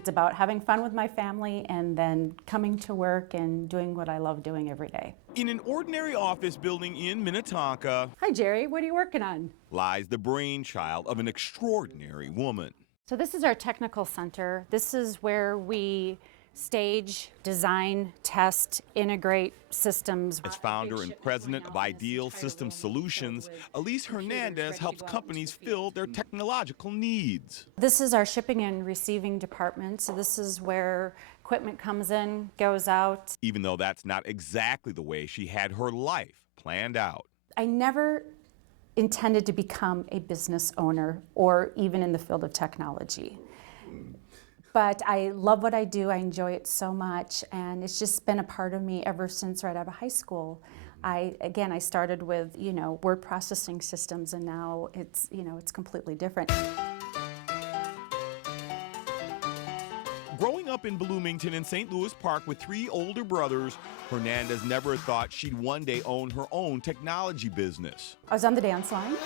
It's about having fun with my family and then coming to work and doing what I love doing every day. In an ordinary office building in Minnetonka Hi, Jerry. What are you working on? lies the brainchild of an extraordinary woman. So this is our technical center. This is where we stage, design, test, integrate systems. As founder and president of Ideal System Solutions, Elise Hernandez helps companies fill their technological needs. This is our shipping and receiving department. So this is where equipment comes in, goes out. Even though that's not exactly the way she had her life planned out. I never intended to become a business owner or even in the field of technology. But I love what I do. I enjoy it so much, and it's just been a part of me ever since right out of high school. I started with, word processing systems, and now it's completely different. Growing up in Bloomington and St. Louis Park with 3 older brothers, Hernandez never thought she'd one day own her own technology business. I was on the dance line.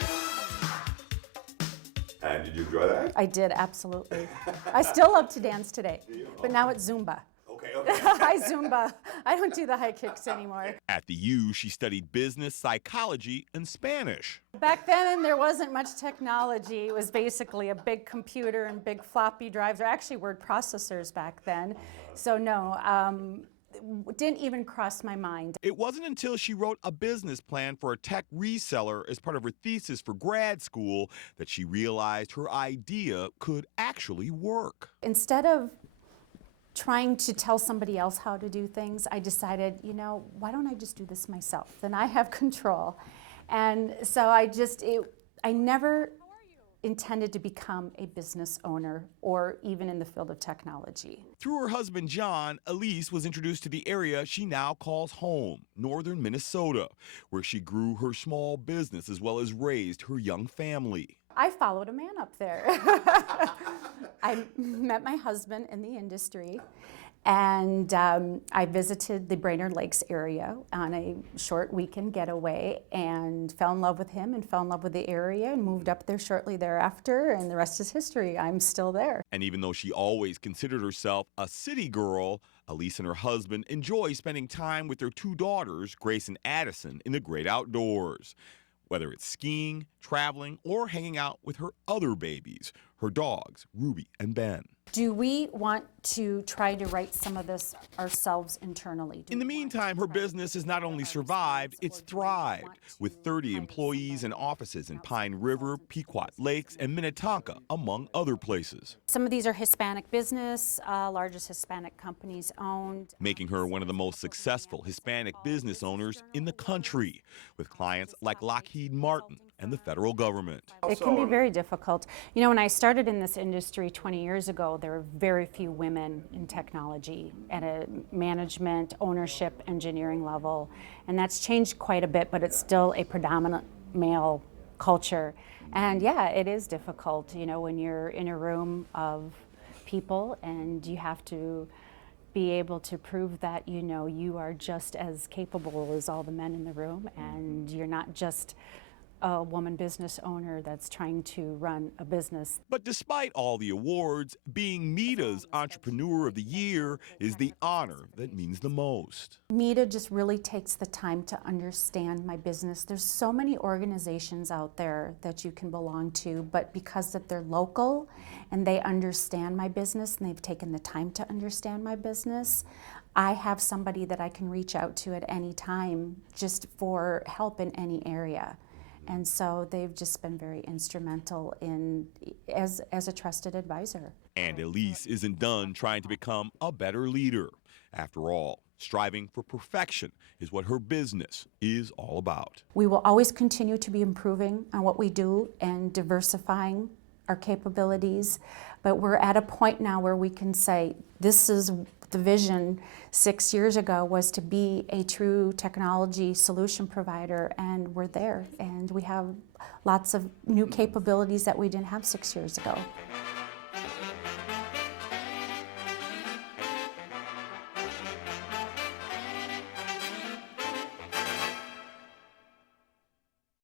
And did you enjoy that? I did, absolutely. I still love to dance today, but now it's Zumba. Okay. I Zumba. I don't do the high kicks anymore. At the U, she studied business, psychology, and Spanish. Back then, there wasn't much technology. It was basically a big computer and big floppy drives, or actually word processors back then. So no, didn't even cross my mind. It wasn't until she wrote a business plan for a tech reseller as part of her thesis for grad school that she realized her idea could actually work. Instead of trying to tell somebody else how to do things, I decided, why don't I just do this myself? Then I have control. And so I never intended to become a business owner or even in the field of technology. Through her husband, John, Elise was introduced to the area she now calls home, northern Minnesota, where she grew her small business as well as raised her young family. I followed a man up there. I met my husband in the industry, and I visited the Brainerd Lakes area on a short weekend getaway and fell in love with him and fell in love with the area and moved up there shortly thereafter, and the rest is history. I'm still there. And even though she always considered herself a city girl, Elise and her husband enjoy spending time with their 2 daughters, Grace and Addison, in the great outdoors. Whether it's skiing, traveling, or hanging out with her other babies, her dogs, Ruby and Ben. Do we want to try to write some of this ourselves internally? In the meantime, her business has not only survived, it's thrived, with 30 employees and offices in Pine River, Pequot Lakes, and Minnetonka, among other places. Some of these are Hispanic business, largest Hispanic companies owned. Making her one of the most successful Hispanic business owners in the country, with clients like Lockheed Martin and the federal government. It can be very difficult. When I started in this industry 20 years ago, there were very few women in technology at a management, ownership, engineering level. And that's changed quite a bit, but it's still a predominant male culture. And yeah, it is difficult, when you're in a room of people and you have to be able to prove that, you are just as capable as all the men in the room, and you're not just a woman business owner that's trying to run a business. But despite all the awards, being Meda's Entrepreneur of the Year is the honor that means the most. Meda just really takes the time to understand my business. There's so many organizations out there that you can belong to, but because that they're local and they understand my business and they've taken the time to understand my business, I have somebody that I can reach out to at any time just for help in any area. And so they've just been very instrumental as a trusted advisor. And Elise isn't done trying to become a better leader. After all, striving for perfection is what her business is all about. We will always continue to be improving on what we do and diversifying our capabilities, but we're at a point now where we can say this is the vision 6 years ago, was to be a true technology solution provider, and we're there, and we have lots of new capabilities that we didn't have 6 years ago.